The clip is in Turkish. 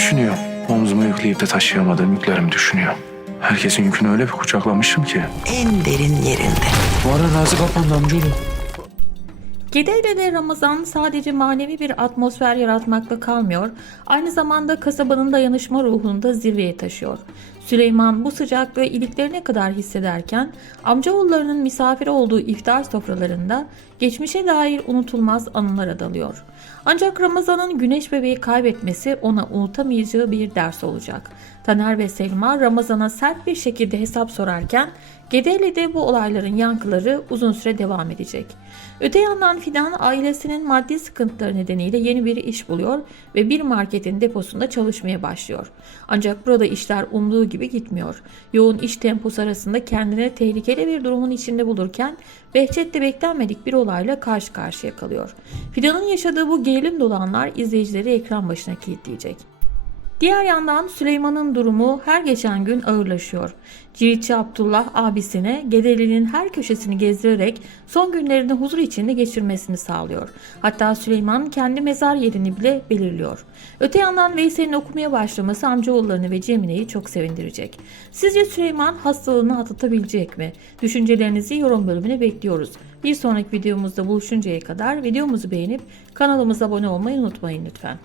Düşünüyor. Omzuma yükleyip de taşıyamadığım yüklerimi düşünüyor. Herkesin yükünü öyle bir kucaklamışım ki. En derin yerinde. Bu ara Nazi kapandı amcaoğlu. Gideyle de Ramazan sadece manevi bir atmosfer yaratmakla kalmıyor, aynı zamanda kasabanın dayanışma ruhunu da zirveye taşıyor. Süleyman bu sıcaklığı iliklerine kadar hissederken amcaoğullarının misafir olduğu iftar sofralarında geçmişe dair unutulmaz anılara dalıyor. Ancak Ramazan'ın güneş bebeği kaybetmesi ona unutamayacağı bir ders olacak. Taner ve Selma Ramazan'a sert bir şekilde hesap sorarken Gedeli'de bu olayların yankıları uzun süre devam edecek. Öte yandan Fidan ailesinin maddi sıkıntıları nedeniyle yeni bir iş buluyor ve bir marketin deposunda çalışmaya başlıyor. Ancak burada işler umduğu gibi gitmiyor. Yoğun iş temposu arasında kendine tehlikeli bir durumun içinde bulurken Behçet de beklenmedik bir olayla karşı karşıya kalıyor. Fidan'ın yaşadığı bu gerilim dolu anlar izleyicileri ekran başına kilitleyecek. Diğer yandan Süleyman'ın durumu her geçen gün ağırlaşıyor. Ciritçi Abdullah abisine Gedeli'nin her köşesini gezdirerek son günlerini huzur içinde geçirmesini sağlıyor. Hatta Süleyman kendi mezar yerini bile belirliyor. Öte yandan Veysel'in okumaya başlaması amcaoğullarını ve Cemile'yi çok sevindirecek. Sizce Süleyman hastalığını atlatabilecek mi? Düşüncelerinizi yorum bölümüne bekliyoruz. Bir sonraki videomuzda buluşuncaya kadar videomuzu beğenip kanalımıza abone olmayı unutmayın lütfen.